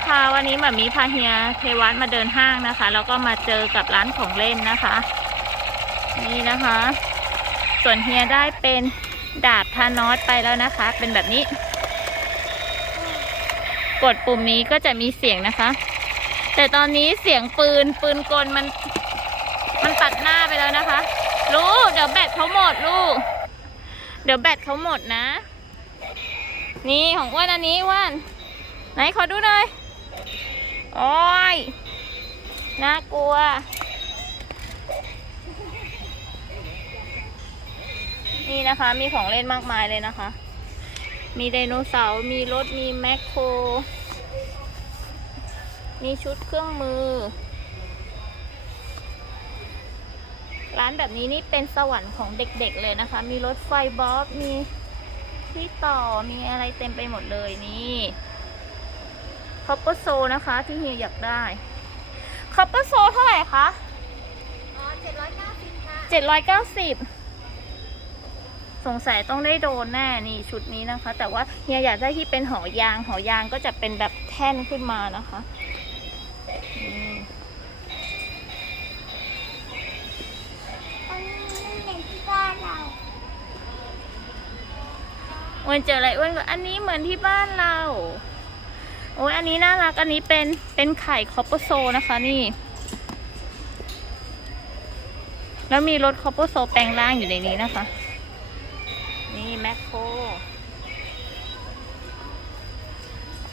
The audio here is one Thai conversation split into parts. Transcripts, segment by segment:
นะคะ วันนี้หมามีพาเฮียเทวัตมาเดินห้างนะคะ แล้วก็มาเจอกับร้านของเล่นนะคะ นี่นะคะ ส่วนเฮียได้เป็นดาบทานอสไปแล้วนะคะ เป็นแบบนี้ กดปุ่มนี้ก็จะมีเสียงนะคะ แต่ตอนนี้เสียงปืนปืนกลมัน มันตัดหน้าไปแล้วนะคะ ลูกเดี๋ยวแบตเขาหมดลูก เดี๋ยวแบตเขาหมดนะ นี่ของอ้วนอันนี้อ้วนไหนขอดูหน่อย โอ้ย น่ากลัว นี่นะคะ มีของเล่นมากมายเลยนะคะ มีไดโนเสาร์ มีรถ มีแมคโคร มีชุดเครื่องมือ ร้านแบบนี้นี่เป็นสวรรค์ของเด็กๆเลยนะคะ มีรถไฟบอสมีที่ต่อ มีอะไรเต็มไปหมดเลยนี่ อปเปอร์โซนะคะที่เฮียอยากได้คอปเปอร์โซเท่าไหร่คะอ๋อเจ็ดร้อยเก้าสิบค่ะเจ็ดร้อยเก้าสิบสงสัยต้องได้โดนแน่นี่ชุดนี้นะคะ แต่ว่าเฮียอยากได้ที่เป็นหอยางหอยางก็จะเป็นแบบแท่นขึ้นมานะคะนี่อันนี้เด็กที่บ้านเราอ้วนเจออะไรอ้วนก็อันนี้เหมือนที่บ้านเราโอ้ยอันนี้น่ารัก อันนี้เป็น เป็นไข่คอปเปอร์โซนะคะนี่ แล้วมีรถคอปเปอร์โซแปลงร่างอยู่ในนี้นะคะ นี่แมคโคร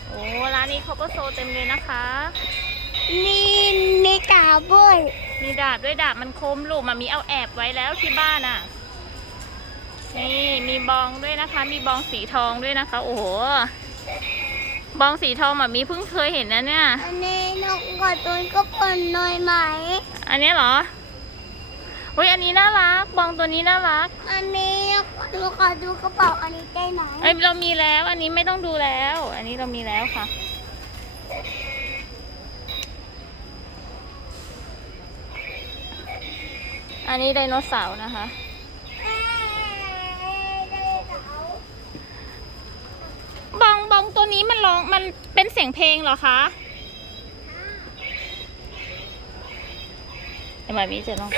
โอ้ร้านนี้คอปเปอร์โซเต็มเลยนะคะนี่มีกาบุยมีดาบด้วยดาบมันคมลูกมันมีเอาแอบไว้แล้วที่บ้านอะ นี่มีบองด้วยนะคะ มีบองสีทองด้วยนะคะ โอ้โห บองสีทองแบบมีเพิ่งเคยเห็นนะเนี่ย อันนี้นกกระตุนก็ปนหน่อยไหม อันนี้เหรออุ้ยอันนี้น่ารัก บองตัวนี้น่ารัก อันนี้นกกระตุนกระเป๋าอันนี้ได้ไหมเอ้ยเรามีแล้ว อันนี้ไม่ต้องดูแล้ว อันนี้เรามีแล้วค่ะ อันนี้ไดโนเสาร์นะคะ บองบอง ตัวนี้มันร้องมันเป็นเสียงเพลงเหรอคะเดี๋ยวมามีจะลอง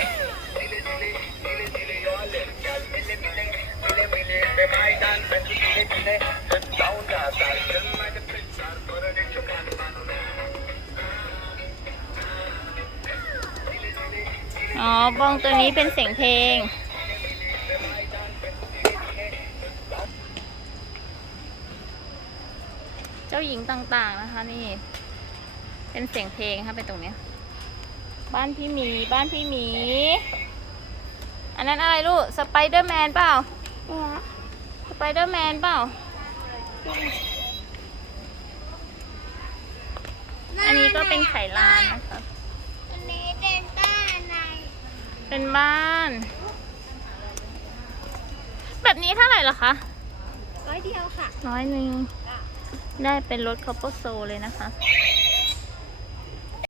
อ๋อบองตัวนี้เป็นเสียงเพลง เจ้าหญิงต่างๆนะคะ นี่ เป็นเสียงเพลงค่ะเป็นตรงเนี้ย บ้านพี่หมีบ้านพี่หมี อันนั้นอะไรลูกสไปเดอร์แมนเปล่าเนี่ยสไปเดอร์แมนเปล่า อันนี้ก็เป็นไข่ลานนะคะอันนี้เป็นต้านในเป็นบ้าน แบบนี้เท่าไหร่เหรอคะร้อยเดียวค่ะ ร้อยหนึ่ง ได้เป็นรถคอปเปอร์โซเลยนะคะ